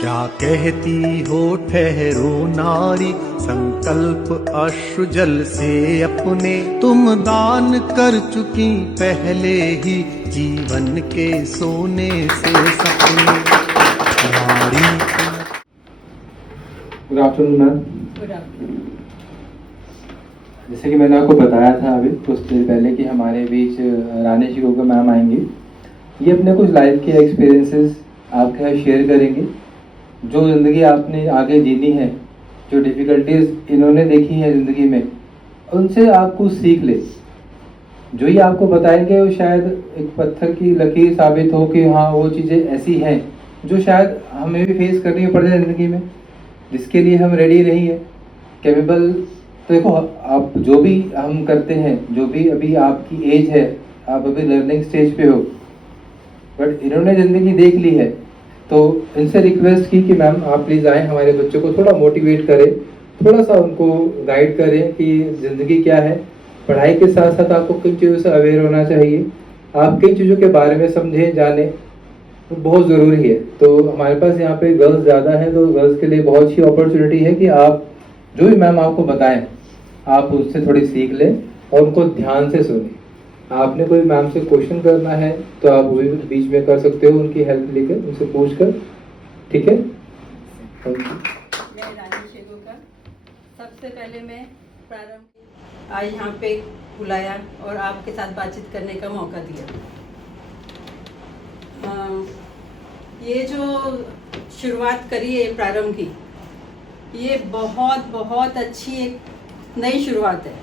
क्या कहती हो ठहरो नारी, संकल्प अश्रु जल से अपने तुम दान कर चुकी पहले ही, जीवन के सोने से सपने नारी। Good afternoon ma'am. Good afternoon. जैसे कि मैंने आपको बताया था अभी कुछ देर पहले कि हमारे बीच रानी शिकोका मैम आएंगी। ये अपने कुछ लाइफ के एक्सपीरियंसेस आपके साथ शेयर करेंगे। जो ज़िंदगी आपने आगे जीनी है, जो डिफ़िकल्टीज इन्होंने देखी हैं ज़िंदगी में, उनसे आप कुछ सीख ले। जो ये आपको बताएंगे वो शायद एक पत्थर की लकीर साबित हो कि हाँ वो चीज़ें ऐसी हैं जो शायद हमें भी फेस करनी पड़ जाए ज़िंदगी में, जिसके लिए हम रेडी नहीं है, कैपेबल। तो देखो, आप जो भी हम करते हैं, जो भी अभी आपकी एज है, आप अभी लर्निंग स्टेज पे हो, बट इन्होंने ज़िंदगी देख ली है। तो इनसे रिक्वेस्ट की कि मैम आप प्लीज़ आएँ, हमारे बच्चों को थोड़ा मोटिवेट करें, थोड़ा सा उनको गाइड करें कि ज़िंदगी क्या है। पढ़ाई के साथ साथ आपको किन चीज़ों से अवेयर होना चाहिए, आप किन चीज़ों के बारे में समझें जानें, तो बहुत ज़रूरी है। तो हमारे पास यहाँ पे गर्ल्स ज़्यादा हैं, तो गर्ल्स के लिए बहुत अच्छी अपॉर्चुनिटी है कि आप जो भी मैम आपको बताएं आप उससे थोड़ी सीख लें और उनको ध्यान से सुनें। आपने कोई मैम से क्वेश्चन करना है तो आप वो भी बीच में कर सकते हो, उनकी हेल्प लेकर, उनसे पूछ कर। ठीक है, थैंक यू। मैं रानी शिकोका। सबसे पहले मैं प्रारंभ आज यहाँ पे बुलाया और आपके साथ बातचीत करने का मौका दिया। ये जो शुरुआत करी है प्रारंभ की, ये बहुत बहुत अच्छी एक नई शुरुआत है,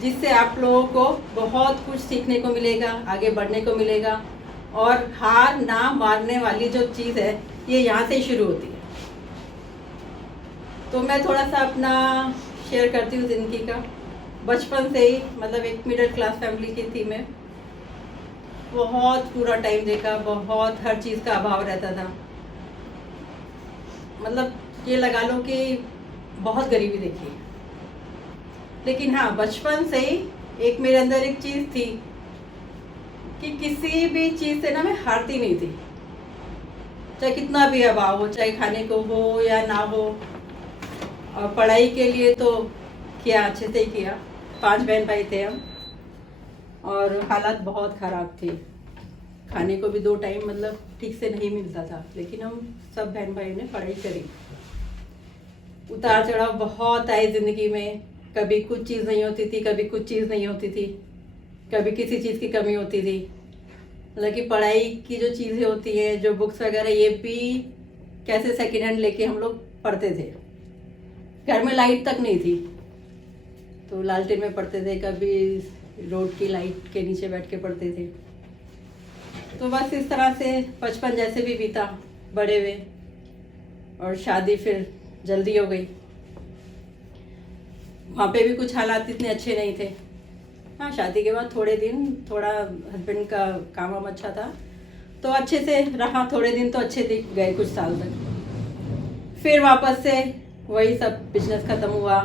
जिससे आप लोगों को बहुत कुछ सीखने को मिलेगा, आगे बढ़ने को मिलेगा। और हार ना मारने वाली जो चीज़ है ये यहाँ से ही शुरू होती है। तो मैं थोड़ा सा अपना शेयर करती हूँ ज़िंदगी का। बचपन से ही मतलब एक मिडिल क्लास फैमिली की थी मैं। बहुत पूरा टाइम देखा, बहुत हर चीज़ का अभाव रहता था। मतलब ये लगा लो कि बहुत गरीबी देखी। लेकिन हाँ, बचपन से ही एक मेरे अंदर एक चीज़ थी कि किसी भी चीज़ से ना मैं हारती नहीं थी, चाहे कितना भी अभाव हो, चाहे खाने को हो या ना हो। और पढ़ाई के लिए तो किया, अच्छे से ही किया। 5 बहन भाई थे हम, और हालात बहुत ख़राब थे। खाने को भी 2 टाइम मतलब ठीक से नहीं मिलता था, लेकिन हम सब बहन भाई ने पढ़ाई करी। उतार चढ़ाव बहुत आए ज़िंदगी में, कभी कुछ चीज़ नहीं होती थी, कभी कुछ चीज़ नहीं होती थी, कभी किसी चीज़ की कमी होती थी। मतलब कि पढ़ाई की जो चीज़ें होती हैं, जो बुक्स वगैरह, ये भी कैसे सेकेंड हैंड लेके हम लोग पढ़ते थे। घर में लाइट तक नहीं थी तो लालटेन में पढ़ते थे, कभी रोड की लाइट के नीचे बैठ के पढ़ते थे। तो बस इस तरह से बचपन जैसे भी बीता, बड़े हुए और शादी फिर जल्दी हो गई। वहाँ पे भी कुछ हालात इतने अच्छे नहीं थे। हाँ, शादी के बाद थोड़े दिन थोड़ा हस्बैंड का काम वाम अच्छा था तो अच्छे से रहा, थोड़े दिन तो अच्छे दिख गए, कुछ साल तक। फिर वापस से वही सब बिजनेस ख़त्म हुआ,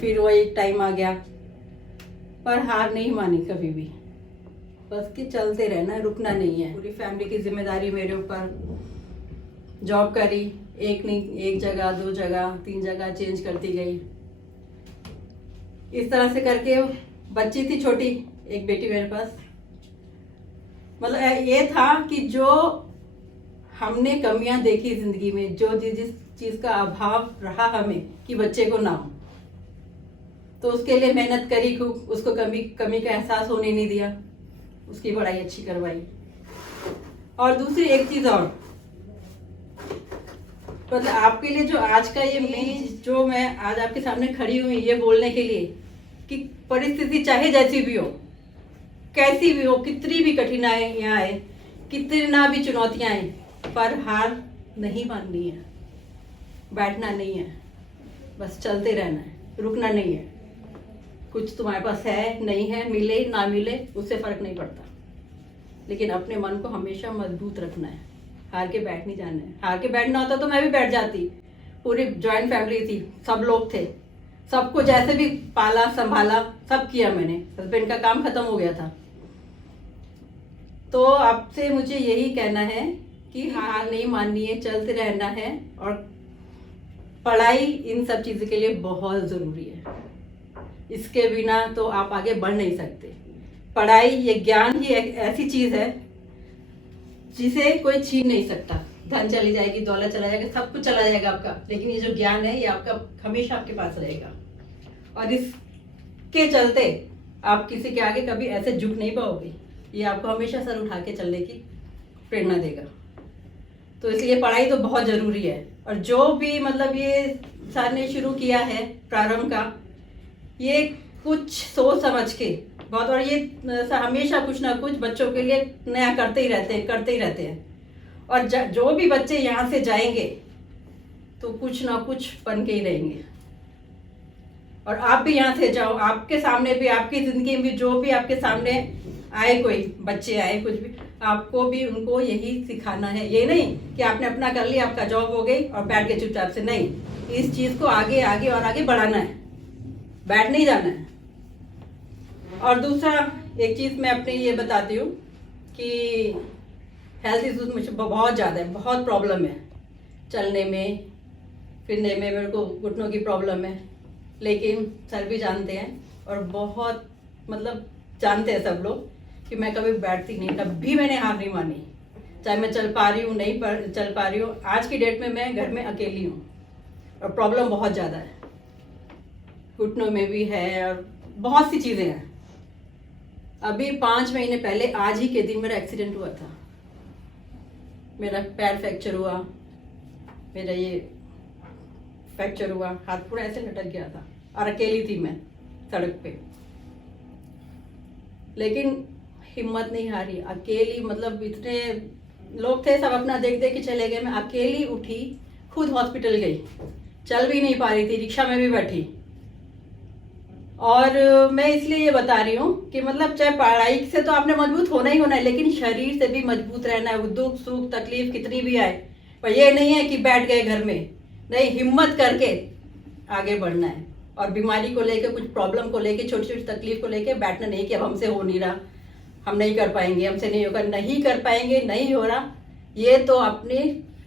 फिर वही टाइम आ गया। पर हार नहीं मानी कभी भी, बस कि चलते रहना, रुकना नहीं है। पूरी फैमिली की जिम्मेदारी मेरे ऊपर। जॉब करी, एक नहीं, एक जगह, 2 जगह, 3 जगह चेंज करती गई। इस तरह से करके बच्ची थी छोटी, एक बेटी मेरे पास। मतलब ये था कि जो हमने कमियां देखी ज़िंदगी में, जो जिस चीज़ का अभाव रहा हमें कि बच्चे को ना हो, तो उसके लिए मेहनत करी खूब, उसको कमी का एहसास होने नहीं दिया, उसकी पढ़ाई अच्छी करवाई। और दूसरी एक चीज़ और, मतलब आपके लिए जो आज का जो मैं आज आपके सामने खड़ी हुई ये बोलने के लिए कि परिस्थिति चाहे जैसी भी हो, कैसी भी हो, कितनी भी कठिनाइयाँ आए, कितना भी चुनौतियाँ आए, पर हार नहीं माननी है, बैठना नहीं है, बस चलते रहना है, रुकना नहीं है। कुछ तुम्हारे पास है, नहीं है, मिले ना मिले उससे फ़र्क नहीं पड़ता, लेकिन अपने मन को हमेशा मजबूत रखना है। हार के बैठ नहीं जाना है। हार के बैठना होता तो मैं भी बैठ जाती। पूरी जॉइंट फैमिली थी, सब लोग थे, सबको जैसे भी पाला संभाला, सब किया मैंने। हस्बैंड का काम खत्म हो गया था। तो आपसे मुझे यही कहना है कि हार नहीं माननी है, चलते रहना है। और पढ़ाई इन सब चीज़ों के लिए बहुत ज़रूरी है, इसके बिना तो आप आगे बढ़ नहीं सकते। पढ़ाई, ये ज्ञान ही एक ऐसी चीज़ है जिसे कोई छीन नहीं सकता। धन चली जाएगी, दौलत चला जाएगा, सब कुछ चला जाएगा आपका, लेकिन ये जो ज्ञान है ये आपका हमेशा आपके पास रहेगा। और इसके चलते आप किसी के आगे कभी ऐसे झुक नहीं पाओगे, ये आपको हमेशा सर उठा के चलने की प्रेरणा देगा। तो इसलिए पढ़ाई तो बहुत ज़रूरी है। और जो भी मतलब ये सर ने शुरू किया है प्रारंभ का, ये कुछ सोच समझ के बहुत, और ये हमेशा कुछ ना कुछ बच्चों के लिए नया करते ही रहते हैं। और जो भी बच्चे यहाँ से जाएंगे तो कुछ ना कुछ बन के ही रहेंगे। और आप भी यहाँ से जाओ, आपके सामने भी, आपकी ज़िंदगी में भी जो भी आपके सामने आए, कोई बच्चे आए, कुछ भी, आपको भी उनको यही सिखाना है। ये नहीं कि आपने अपना कर लिया, आपका जॉब हो गई और बैठ के चुपचाप से, नहीं, इस चीज़ को आगे आगे और आगे बढ़ाना है, बैठ नहीं जाना है। और दूसरा एक चीज़ मैं अपनी ये बताती हूँ कि हेल्थ इश्यूज मुझे बहुत ज़्यादा है, बहुत प्रॉब्लम है, चलने में फिरने में मेरे को घुटनों की प्रॉब्लम है। लेकिन सर भी जानते हैं और बहुत मतलब जानते हैं सब लोग कि मैं कभी बैठती नहीं, कभी मैंने हार नहीं मानी, चाहे मैं चल पा रही हूँ नहीं चल पा रही हूँ। आज की डेट में मैं घर में अकेली हूँ और प्रॉब्लम बहुत ज़्यादा है, घुटनों में भी है और बहुत सी चीज़ें हैं। अभी 5 महीने पहले आज ही के दिन मेरा एक्सीडेंट हुआ था, मेरा पैर फ्रैक्चर हुआ, मेरा ये फ्रैक्चर हुआ, हाथ पूरा ऐसे लटक गया था और अकेली थी मैं सड़क पे। लेकिन हिम्मत नहीं हारी, अकेली, मतलब इतने लोग थे, सब अपना देख देख के चले गए, मैं अकेली उठी, खुद हॉस्पिटल गई, चल भी नहीं पा रही थी, रिक्शा में भी बैठी। और मैं इसलिए ये बता रही हूँ कि मतलब चाहे पढ़ाई से तो आपने मजबूत होना ही होना है, लेकिन शरीर से भी मजबूत रहना है। दुख सुख तकलीफ कितनी भी आए, पर ये नहीं है कि बैठ गए घर में, नहीं, हिम्मत करके आगे बढ़ना है। और बीमारी को लेके, कुछ प्रॉब्लम को लेके, छोटी छोटी तकलीफ को लेके बैठना नहीं कि अब हमसे हो नहीं रहा, हम नहीं कर पाएंगे, हमसे नहीं होगा, नहीं कर पाएंगे, नहीं हो रहा, ये तो अपने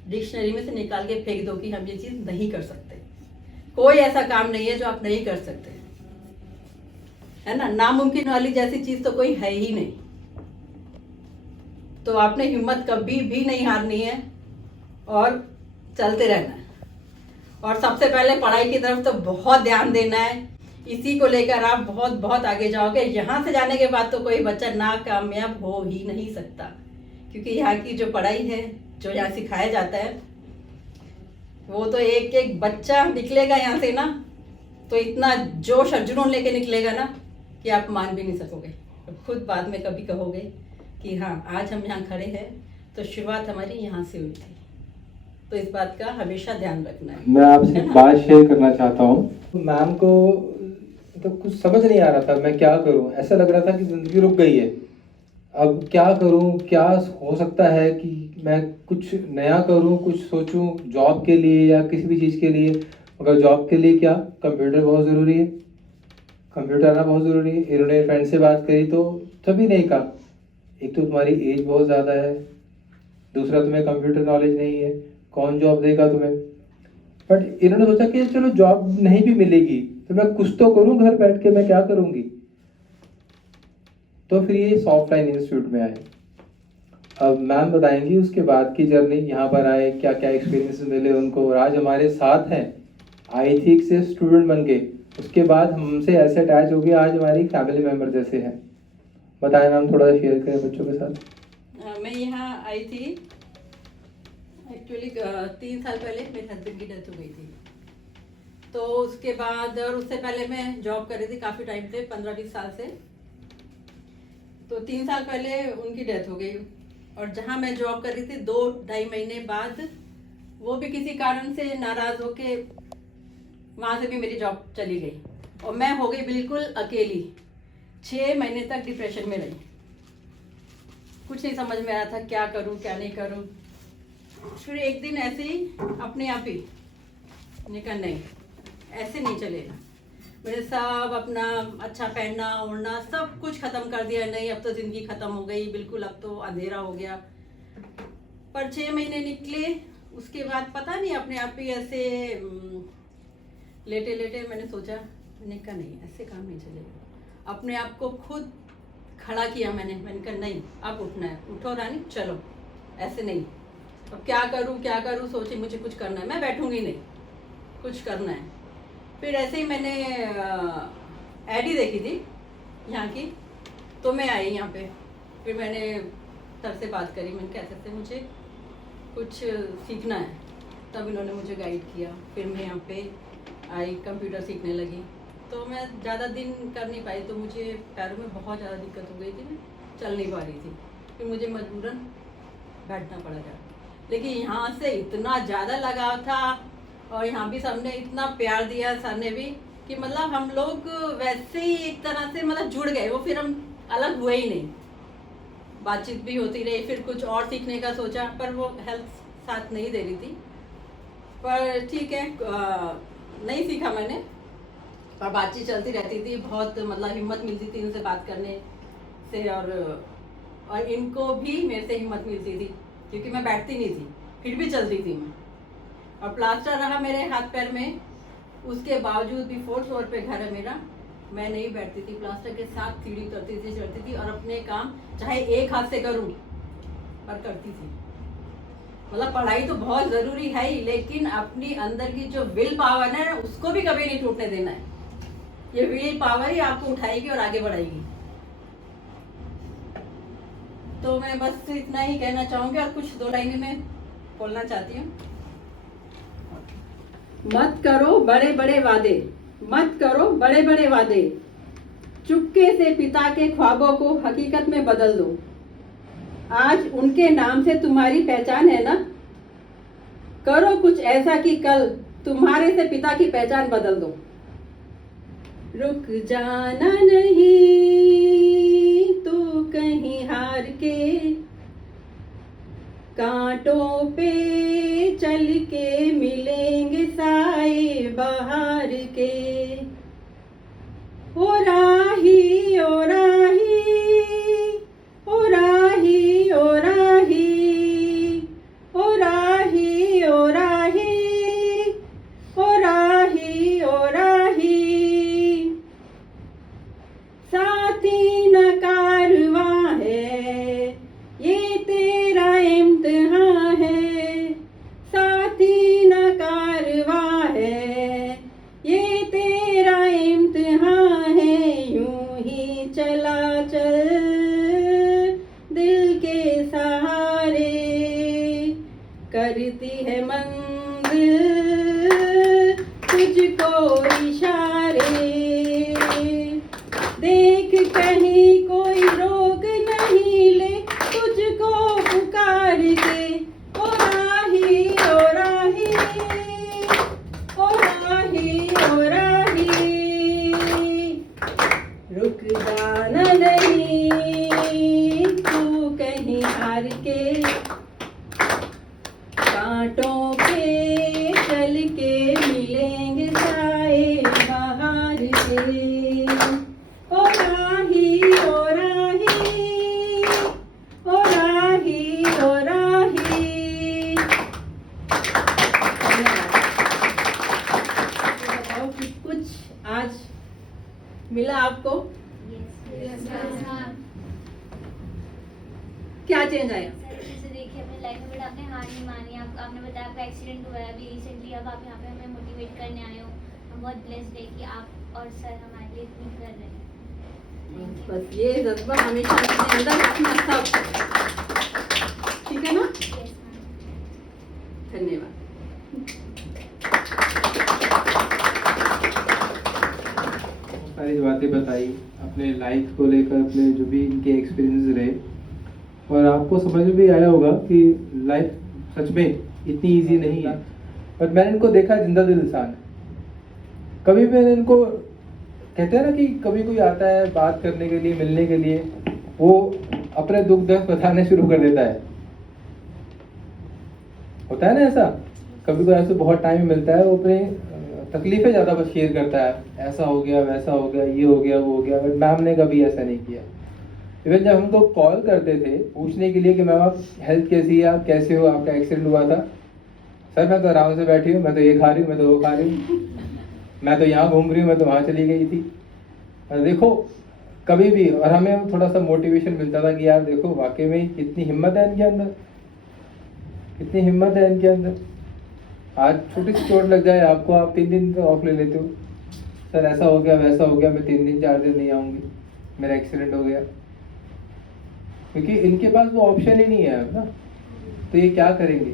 डिक्शनरी में से निकाल के फेंक दो कि हम ये चीज़ नहीं कर सकते। कोई ऐसा काम नहीं है जो आप नहीं कर सकते, है ना। नामुमकिन वाली जैसी चीज़ तो कोई है ही नहीं। तो आपने हिम्मत कभी भी नहीं हारनी है और चलते रहना है। और सबसे पहले पढ़ाई की तरफ तो बहुत ध्यान देना है, इसी को लेकर आप बहुत बहुत आगे जाओगे। यहाँ से जाने के बाद तो कोई बच्चा नाकामयाब हो ही नहीं सकता, क्योंकि यहाँ की जो पढ़ाई है, जो यहाँ सिखाया जाता है, वो तो एक एक बच्चा निकलेगा यहाँ से ना, तो इतना जोश और जुनून लेके निकलेगा ना कि आप मान भी नहीं सकोगे। खुद बाद में कभी कहोगे कि हाँ, आज हम यहाँ खड़े हैं तो शुरुआत हमारी यहाँ से हुई थी। तो इस बात का हमेशा ध्यान रखना है। मैं आपसे एक बात शेयर करना चाहता हूँ। मैम को तो कुछ समझ नहीं आ रहा था मैं क्या करूँ, ऐसा लग रहा था कि ज़िंदगी रुक गई है। अब क्या करूँ, क्या हो सकता है कि मैं कुछ नया करूँ, कुछ सोचूं जॉब के लिए या किसी भी चीज़ के लिए। मगर जॉब के लिए क्या, कंप्यूटर बहुत ज़रूरी है, कंप्यूटर आना बहुत ज़रूरी है। इन्होंने फ्रेंड से बात करी तो सभी ने कहा, एक तो तुम्हारी एज बहुत ज़्यादा है, दूसरा तुम्हें कंप्यूटर नॉलेज नहीं है, कौन जॉब देगा तुम्हें। बट इन्होंने सोचा कि चलो जॉब नहीं भी मिलेगी तो मैं कुछ तो करूं, घर बैठ के मैं क्या करूंगी। तो फिर ये सॉफ्टलाइन इंस्टीट्यूट में आए। अब मैम बताएंगी उसके बाद की जर्नी, यहाँ पर आए क्या क्या एक्सपीरियंस मिले उनको, और आज हमारे साथ हैं। आईथिक से स्टूडेंट बन गए, उसके बाद हमसे ऐसे अटैच हो गए, आज हमारी फैमिली मेम्बर जैसे हैं। बताएं मैम, थोड़ा शेयर करें बच्चों के साथ। मैं यहाँ आई थी एक्चुअली 3 साल पहले, मेरे हस्बैंड की डेथ हो गई थी। तो उसके बाद, और उससे पहले मैं जॉब कर रही थी काफ़ी टाइम से, 15-20 साल से। तो 3 साल पहले उनकी डेथ हो गई, और जहाँ मैं जॉब कर रही थी 2-2.5 महीने बाद वो भी किसी कारण से नाराज़ होके वहाँ से भी मेरी जॉब चली गई, और मैं हो गई बिल्कुल अकेली। 6 महीने तक डिप्रेशन में रही, कुछ नहीं समझ में आया था क्या करूँ क्या नहीं करूँ। फिर एक दिन ऐसे ही अपने आप ही निकल, नहीं ऐसे नहीं चलेगा। मैंने सब अपना अच्छा पहनना ओढ़ना सब कुछ ख़त्म कर दिया। नहीं, अब तो ज़िंदगी ख़त्म हो गई बिल्कुल, अब तो अंधेरा हो गया। पर 6 महीने निकले, उसके बाद पता नहीं अपने आप ही ऐसे लेटे लेटे मैंने सोचा, मैंने कहा नहीं ऐसे काम नहीं चलेगा। अपने आप को खुद खड़ा किया मैंने कहा नहीं अब उठना है, उठो रानी चलो, ऐसे नहीं, अब क्या करूँ सोची, मुझे कुछ करना है, मैं बैठूंगी नहीं, कुछ करना है। फिर ऐसे ही मैंने एड ही देखी थी यहाँ की, तो मैं आई यहाँ पे। फिर मैंने सर से बात करी, मैंने कहा ऐसे मुझे कुछ सीखना है, तब इन्होंने मुझे गाइड किया। फिर मैं यहाँ पे आई, कंप्यूटर सीखने लगी। तो मैं ज़्यादा दिन कर नहीं पाई, तो मुझे पैरों में बहुत ज़्यादा दिक्कत हो गई थी, मैं चल नहीं पा रही थी। फिर मुझे मजबूरन बैठना पड़ा था। लेकिन यहाँ से इतना ज़्यादा लगाव था, और यहाँ भी सबने इतना प्यार दिया, सर ने भी, कि मतलब हम लोग वैसे ही एक तरह से मतलब जुड़ गए। वो फिर हम अलग हुए ही नहीं, बातचीत भी होती रही। फिर कुछ और सीखने का सोचा, पर वो हेल्थ साथ नहीं दे रही थी। पर ठीक है, नहीं सीखा मैंने, पर बातचीत चलती रहती थी। बहुत मतलब हिम्मत मिलती थी इनसे बात करने से, और इनको भी मेरे से हिम्मत मिलती थी, क्योंकि मैं बैठती नहीं थी, फिर भी चलती थी मैं। और प्लास्टर रहा मेरे हाथ पैर में, उसके बावजूद भी 4th फ्लोर पे घर है मेरा, मैं नहीं बैठती थी, प्लास्टर के साथ सीढ़ी उतरती थी, चढ़ती थी, और अपने काम चाहे एक हाथ से करूं पर करती थी। मतलब पढ़ाई तो बहुत ज़रूरी है ही, लेकिन अपनी अंदर की जो विल पावर है उसको भी कभी नहीं टूटने देना है। ये विल पावर ही आपको उठाएगी और आगे बढ़ाएगी। तो मैं बस इतना ही कहना चाहूँगी, और कुछ 2 लाइनें में बोलना चाहती हूँ। मत करो बड़े बड़े वादे, मत करो बड़े बड़े वादे, चुपके से पिता के ख्वाबों को हकीकत में बदल दो। आज उनके नाम से तुम्हारी पहचान है ना, करो कुछ ऐसा कि कल तुम्हारे से पिता की पहचान बदल दो। रुक जाना नहीं तू कहीं हार के, कांटों पे चल के मिलेंगे साए बहार के। ओ राही ओ राही ओ राही ओ राही ओ राही ओ राही ओ राही ओ राही, साथी न कारवां है ये तेरा इम्तिहान है, साथी न कारवां है ये तेरा इम्तिहान है। यूं ही चला चल दिल के सहारे, करती है मंजिल तुझको इशारे। देख कहीं कोई रोक नहीं ले तुझको पुकार के। ओ राही ओ राही ओ राही ओ राही, रुक जाना नहीं तू कहीं हार के, कांटों पे चल के मिलेंगे साए बहार के। ओ राही ओ राही ओ राही ओ राही। बताओ कि कुछ आज मिला आपको? क्या चेंज आया? जैसे देखिए अपनी लाइफ में बड़ा आपने हार नहीं मानी। आपने बताया आपका एक्सीडेंट हुआ है अभी रिसेंटली, अब आप यहाँ पे हमें मोटिवेट करने आए हो। हम बहुत ब्लेस्ड है कि आप और सर हमारे लिए इतनी कर रहे हैं। बस ये जज्बा हमेशा अपने अंदर रखना सब, ठीक है ना? Yes ma'am. धन्यवाद। सारी बातें बताई अपने लाइफ को लेकर, अपने जो भी इनके एक्सपीरियंस रहे, और आपको समझ में भी आया होगा कि लाइफ सच में इतनी इजी नहीं है। बट मैंने इनको देखा जिंदा दिल इंसान। कभी मैंने इनको, कहते हैं ना कि कभी कोई आता है बात करने के लिए, मिलने के लिए, वो अपने दुख दर्द बताने शुरू कर देता है। होता है ना ऐसा, कभी कोई ऐसे बहुत टाइम मिलता है, वो अपने तकलीफें ज़्यादा बस शेयर करता है, ऐसा हो गया, वैसा हो गया, ये हो गया, वो हो गया। बट मैम ने कभी ऐसा नहीं किया। इवन जब हमको कॉल करते थे पूछने के लिए कि मैम आप हेल्थ कैसी है, आप कैसे हो, आपका एक्सीडेंट हुआ था, सर मैं तो आराम से बैठी हूँ, मैं तो ये खा रही हूँ, मैं तो वो खा रही हूँ, मैं तो यहाँ घूम रही हूँ, मैं तो वहाँ चली गई थी। देखो कभी भी, और हमें थोड़ा सा मोटिवेशन मिलता था कि यार देखो वाकई में कितनी हिम्मत है इनके अंदर, कितनी हिम्मत है इनके अंदर। आज छोटी सी चोट लग जाए आपको, आप 3 दिन तो ऑफ ले लेते हो, सर ऐसा हो गया वैसा हो गया, मैं 3 दिन 4 दिन नहीं आऊँगी, मेरा एक्सीडेंट हो गया, क्योंकि इनके पास वो ऑप्शन ही नहीं है अब ना। तो ये क्या करेंगे,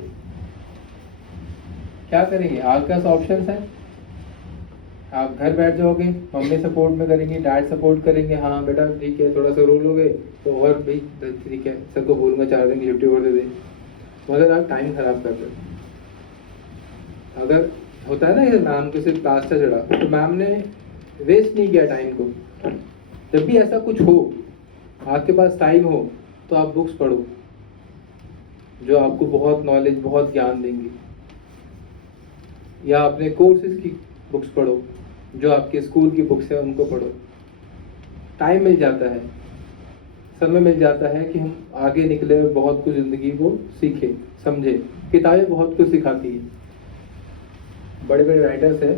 क्या करेंगे? आपके पास ऑप्शन है, आप घर बैठ जाओगे, मम्मी सपोर्ट में करेंगी, डैड सपोर्ट करेंगे, हाँ बेटा ठीक है, थोड़ा सा रो लोगे तो और भाई ठीक है, सर को बोलूँगा 4 दिन की छुट्टी और दे दें, मगर आप टाइम खराब कर रहे हो। अगर होता है ना ये मैम को सिर्फ प्लास्टर चढ़ा, तो मैम ने वेस्ट नहीं किया टाइम को। जब भी ऐसा कुछ हो, आपके पास टाइम हो, तो आप बुक्स पढ़ो जो आपको बहुत नॉलेज, बहुत ज्ञान देंगी, या अपने कोर्सेज की बुक्स पढ़ो, जो आपके स्कूल की बुक्स है उनको पढ़ो। टाइम मिल जाता है, समय मिल जाता है कि हम आगे निकले और बहुत कुछ ज़िंदगी को सीखें, समझें। किताबें बहुत कुछ सिखाती है, बड़े बड़े राइटर्स हैं,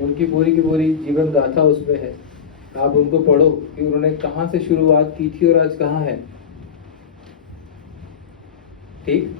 उनकी पूरी की पूरी जीवन गाथा उसमें है, आप उनको पढ़ो कि उन्होंने कहाँ से शुरुआत की थी और आज कहाँ है। ठीक।